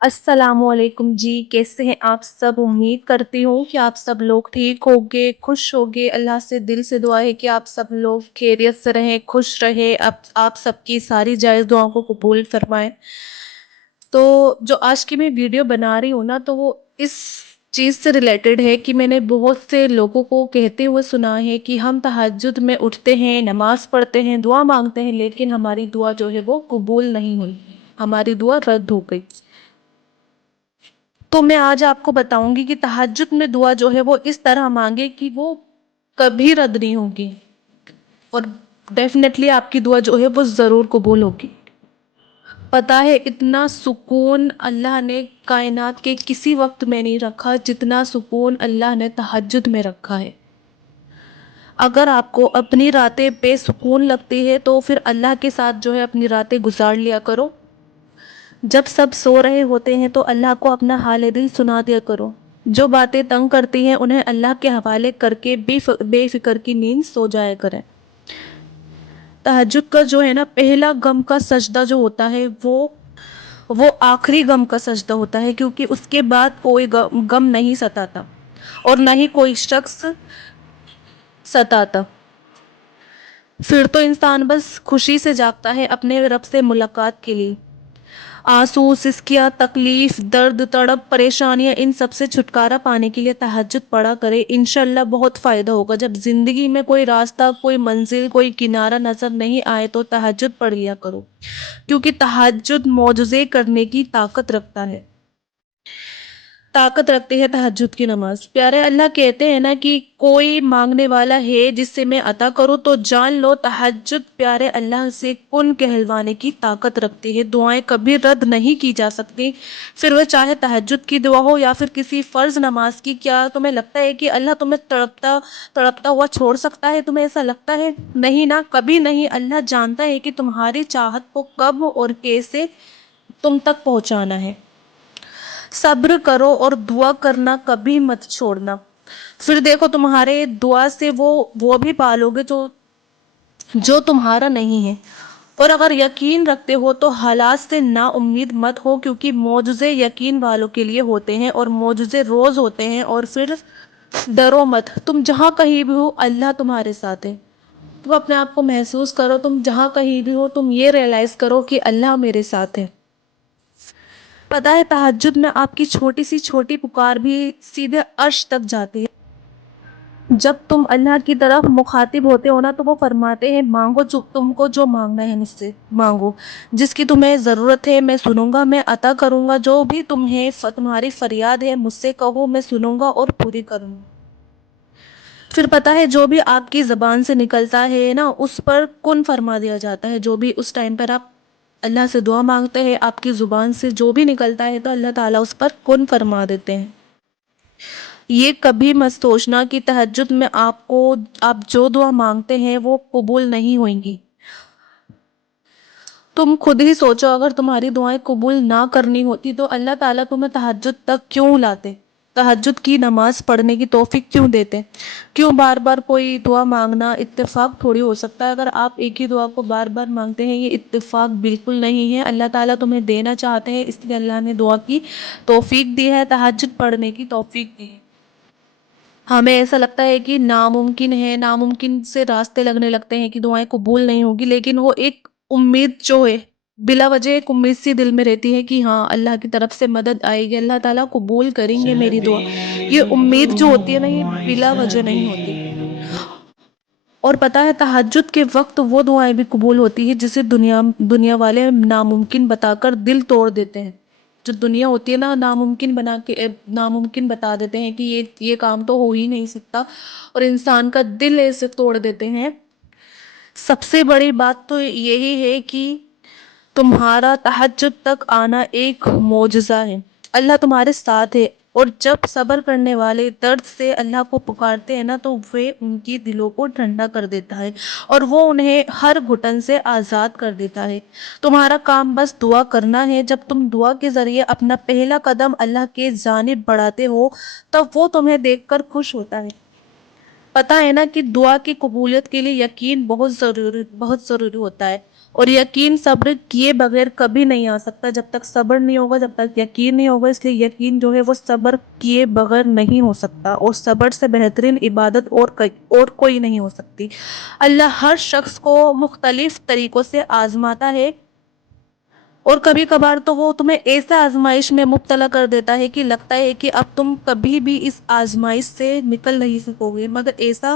السلام علیکم جی، کیسے ہیں آپ سب؟ امید کرتی ہوں کہ آپ سب لوگ ٹھیک ہوگے، خوش ہوگے۔ اللہ سے دل سے دعا ہے کہ آپ سب لوگ خیریت سے رہیں، خوش رہیں، آپ سب کی ساری جائز دعاؤں کو قبول فرمائیں۔ تو جو آج کی میں ویڈیو بنا رہی ہوں نا، تو وہ اس چیز سے ریلیٹڈ ہے کہ میں نے بہت سے لوگوں کو کہتے ہوئے سنا ہے کہ ہم تہجد میں اٹھتے ہیں، نماز پڑھتے ہیں، دعا مانگتے ہیں، لیکن ہماری دعا جو ہے وہ قبول نہیں ہوئی، ہماری دعا رد ہو گئی۔ تو میں آج آپ کو بتاؤں گی کہ تہجد میں دعا جو ہے وہ اس طرح مانگے کہ وہ کبھی رد نہیں ہوگی، اور ڈیفینیٹلی آپ کی دعا جو ہے وہ ضرور قبول ہوگی۔ پتا ہے اتنا سکون اللہ نے کائنات کے کسی وقت میں نہیں رکھا جتنا سکون اللہ نے تہجد میں رکھا ہے۔ اگر آپ کو اپنی راتیں بے سکون لگتی ہے تو پھر اللہ کے ساتھ جو ہے اپنی راتیں گزار لیا کرو۔ جب سب سو رہے ہوتے ہیں تو اللہ کو اپنا حال دل سنا دیا کرو۔ جو باتیں تنگ کرتی ہیں انہیں اللہ کے حوالے کر کے بے فکر کی نیند سو جایا کریں۔ تہجد کا جو ہے نا پہلا غم کا سجدہ جو ہوتا ہے وہ آخری غم کا سجدہ ہوتا ہے، کیونکہ اس کے بعد کوئی غم نہیں ستاتا اور نہ ہی کوئی شخص ستاتا۔ پھر تو انسان بس خوشی سے جاگتا ہے اپنے رب سے ملاقات کے لیے۔ آنسو، سسکیاں، تکلیف، درد، تڑپ، پریشانیاں، ان سب سے چھٹکارا پانے کے لیے تہجد پڑھا کرے۔ انشاءاللہ بہت فائدہ ہوگا۔ جب زندگی میں کوئی راستہ، کوئی منزل، کوئی کنارہ نظر نہیں آئے تو تہجد پڑھ لیا کرو، کیونکہ تہجد معجزے کرنے کی طاقت رکھتی ہے تہجد کی نماز۔ پیارے اللہ کہتے ہیں نا کہ کوئی مانگنے والا ہے جس سے میں عطا کروں، تو جان لو تہجد پیارے اللہ سے کن کہلوانے کی طاقت رکھتی ہے۔ دعائیں کبھی رد نہیں کی جا سکتی، پھر وہ چاہے تہجد کی دعا ہو یا پھر کسی فرض نماز کی۔ کیا تمہیں لگتا ہے کہ اللہ تمہیں تڑپتا ہوا چھوڑ سکتا ہے؟ تمہیں ایسا لگتا ہے؟ نہیں نا، کبھی نہیں۔ اللہ جانتا ہے کہ تمہاری چاہت کو کب اور کیسے تم تک پہنچانا ہے۔ صبر کرو اور دعا کرنا کبھی مت چھوڑنا، پھر دیکھو تمہارے دعا سے وہ بھی پالو گے جو تمہارا نہیں ہے۔ اور اگر یقین رکھتے ہو تو حالات سے نا امید مت ہو، کیونکہ معجزے یقین والوں کے لیے ہوتے ہیں اور معجزے روز ہوتے ہیں۔ اور پھر ڈرو مت، تم جہاں کہیں بھی ہو اللہ تمہارے ساتھ ہے۔ تم اپنے آپ کو محسوس کرو، تم جہاں کہیں بھی ہو تم یہ ریئلائز کرو کہ اللہ میرے ساتھ ہے۔ پتہ ہے تہجد میں آپ کی چھوٹی سی چھوٹی پکار بھی سیدھے عرش تک جاتی ہے۔ جب تم اللہ کی طرف مخاطب ہوتے ہو نا تو وہ فرماتے ہیں مانگو، تم کو جو مانگنا ہے مجھ سے مانگو، جس کی تمہیں ضرورت ہے میں سنوں گا، میں عطا کروں گا۔ جو بھی تمہاری فریاد ہے مجھ سے کہو، میں سنوں گا اور پوری کروں گا۔ پھر پتہ ہے جو بھی آپ کی زبان سے نکلتا ہے نا اس پر کن فرما دیا جاتا ہے۔ جو بھی اس ٹائم پر آپ اللہ سے دعا مانگتے ہیں، آپ کی زبان سے جو بھی نکلتا ہے تو اللہ تعالیٰ اس پر کن فرما دیتے ہیں۔ یہ کبھی مت سوچنا کہ تہجد میں آپ جو دعا مانگتے ہیں وہ قبول نہیں ہوئیں گی۔ تم خود ہی سوچو، اگر تمہاری دعائیں قبول نہ کرنی ہوتی تو اللہ تعالیٰ تمہیں تہجد تک کیوں لاتے؟ تہجد کی نماز پڑھنے کی توفیق کیوں دیتے؟ کیوں بار بار کوئی دعا مانگنا اتفاق تھوڑی ہو سکتا ہے؟ اگر آپ ایک ہی دعا کو بار بار مانگتے ہیں یہ اتفاق بالکل نہیں ہے۔ اللہ تعالیٰ تمہیں دینا چاہتے ہیں، اس لیے اللہ نے دعا کی توفیق دی ہے، تہجد پڑھنے کی توفیق دی ہے۔ ہمیں ایسا لگتا ہے کہ ناممکن ہے، ناممکن سے راستے لگنے لگتے ہیں کہ دعائیں قبول نہیں ہوگی، لیکن وہ ایک امید جو ہے بلا وجہ ایک امید سی دل میں رہتی ہے کہ ہاں اللہ کی طرف سے مدد آئے گی، اللہ تعالیٰ قبول کریں گے میری دعا۔ یہ امید جو ہوتی ہے نا یہ بلا وجہ نہیں ہوتی۔ اور پتہ ہے تہجد کے وقت وہ دعائیں بھی قبول ہوتی ہے جسے دنیا والے ناممکن بتا کر دل توڑ دیتے ہیں۔ جو دنیا ہوتی ہے نا ناممکن بتا دیتے ہیں کہ یہ کام تو ہو ہی نہیں سکتا، اور انسان کا دل ایسے توڑ دیتے ہیں۔ سب سے بڑی بات تو یہی ہے کہ تمہارا تہجد تک آنا ایک معجزہ ہے۔ اللہ تمہارے ساتھ ہے، اور جب صبر کرنے والے درد سے اللہ کو پکارتے ہیں نا تو وہ ان کی دلوں کو ٹھنڈا کر دیتا ہے اور وہ انہیں ہر گھٹن سے آزاد کر دیتا ہے۔ تمہارا کام بس دعا کرنا ہے۔ جب تم دعا کے ذریعے اپنا پہلا قدم اللہ کے جانب بڑھاتے ہو تب وہ تمہیں دیکھ کر خوش ہوتا ہے۔ پتہ ہے نا کہ دعا کی قبولیت کے لیے یقین بہت ضروری ہوتا ہے، اور یقین صبر کیے بغیر کبھی نہیں آ سکتا. جب تک صبر نہیں ہوگا، جب تک یقین نہیں ہوگا. اس لیے یقین جو ہے وہ صبر کیے بغیر نہیں ہو سکتا، اور صبر سے بہترین عبادت اور کوئی نہیں ہو سکتی. اللہ ہر شخص کو مختلف طریقوں سے آزماتا ہے، اور کبھی کبھار تو وہ تمہیں ایسا آزمائش میں مبتلا کر دیتا ہے کہ لگتا ہے کہ اب تم کبھی بھی اس آزمائش سے نکل نہیں سکو گے، مگر ایسا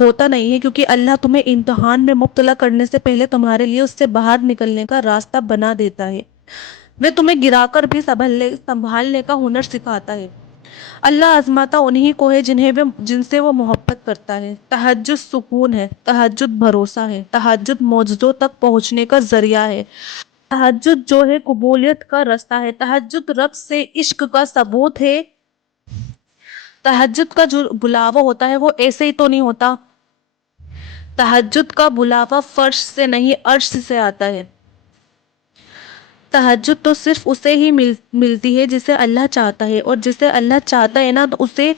ہوتا نہیں ہے، کیونکہ اللہ تمہیں امتحان میں مبتلا کرنے سے پہلے تمہارے لیے اس سے باہر نکلنے کا راستہ بنا دیتا ہے. وہ تمہیں گرا کر بھی سنبھالنے کا ہنر سکھاتا ہے. اللہ آزماتا انہی کو ہے جن سے وہ محبت کرتا ہے. تہجد سکون ہے، تہجد بھروسہ ہے، تہجد معجزوں تک پہنچنے کا ذریعہ ہے. تہجد جو ہے قبولیت کا راستہ ہے. تہجد رب سے عشق کا ثبوت ہے. تہجد کا جو بلاوا ہوتا ہے وہ ایسے ہی تو نہیں ہوتا. تہجد کا بلاوا فرش سے نہیں عرش سے آتا ہے. تہجد تو صرف اسے ہی ملتی ہے جسے اللہ چاہتا ہے، اور جسے اللہ چاہتا ہے نا تو اسے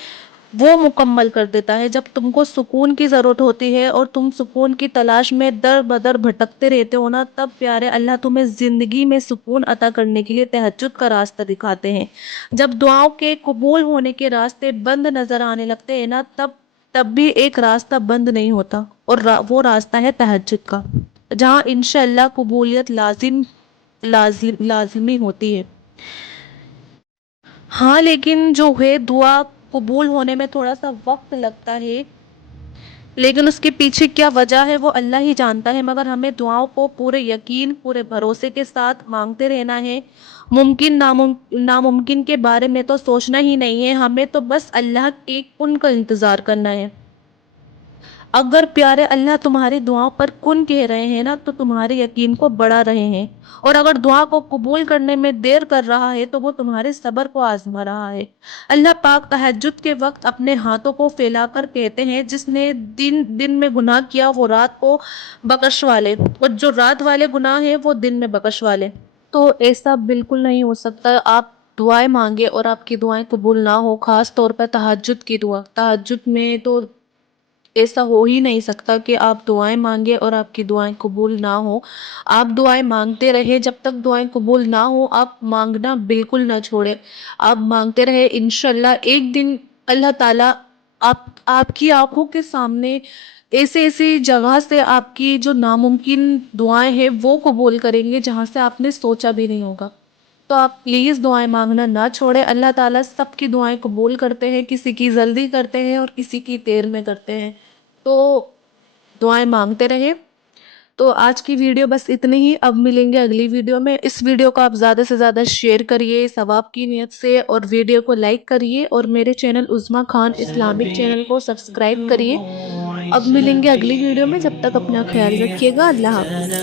وہ مکمل کر دیتا ہے. جب تم کو سکون کی ضرورت ہوتی ہے اور تم سکون کی تلاش میں در بدر بھٹکتے رہتے ہو نا، تب پیارے اللہ تمہیں زندگی میں سکون عطا کرنے کے لیے تہجد کا راستہ دکھاتے ہیں. جب دعاؤں کے قبول ہونے کے راستے بند نظر آنے لگتے ہیں نا، تب بھی ایک راستہ بند نہیں ہوتا، اور وہ راستہ ہے تہجد کا، جہاں انشاءاللہ قبولیت لازمی ہوتی ہے. ہاں لیکن جو ہے دعا قبول ہونے میں تھوڑا سا وقت لگتا ہے، لیکن اس کے پیچھے کیا وجہ ہے وہ اللہ ہی جانتا ہے. مگر ہمیں دعاؤں کو پورے یقین، پورے بھروسے کے ساتھ مانگتے رہنا ہے. ناممکن کے بارے میں تو سوچنا ہی نہیں ہے. ہمیں تو بس اللہ کے کن کا انتظار کرنا ہے. اگر پیارے اللہ تمہاری دعاؤں پر کن کہہ رہے ہیں نا، تو تمہارے یقین کو بڑھا رہے ہیں. اور اگر دعا کو قبول کرنے میں دیر کر رہا ہے تو وہ تمہارے صبر کو آزما رہا ہے. اللہ پاک تہجد کے وقت اپنے ہاتھوں کو پھیلا کر کہتے ہیں، جس نے دن میں گناہ کیا وہ رات کو بخش والے، اور جو رات والے گناہ ہیں وہ دن میں بخش والے. تو ایسا بالکل نہیں ہو سکتا. آپ دعائیں مانگے اور آپ کی دعائیں قبول نہ ہو، خاص طور پر تہجد کی دعا. تہجد میں تو ایسا ہو ہی نہیں سکتا کہ آپ دعائیں مانگے اور آپ کی دعائیں قبول نہ ہو. آپ دعائیں مانگتے رہے، جب تک دعائیں قبول نہ ہو آپ مانگنا بالکل نہ چھوڑیں. آپ مانگتے رہے، انشاءاللہ ایک دن اللہ تعالیٰ آپ کی آنکھوں کے سامنے ایسی جگہ سے آپ کی جو ناممکن دعائیں ہیں وہ قبول کریں گے، جہاں سے آپ نے سوچا بھی نہیں ہوگا. تو آپ پلیز دعائیں مانگنا نہ چھوڑیں. اللہ تعالیٰ سب کی دعائیں قبول کرتے ہیں، کسی کی جلدی کرتے ہیں اور کسی کی دیر میں کرتے ہیں. تو دعائیں مانگتے رہے. تو آج کی ویڈیو بس اتنی ہی. اب ملیں گے اگلی ویڈیو میں. اس ویڈیو کو آپ زیادہ سے زیادہ شیئر کریے ثواب کی نیت سے، اور ویڈیو کو لائک کریے، اور میرے چینل عظمیٰ خان اسلامک چینل کو سبسکرائب کریے. اب ملیں گے اگلی ویڈیو میں. جب تک اپنا خیال رکھیے گا. اللہ حافظ.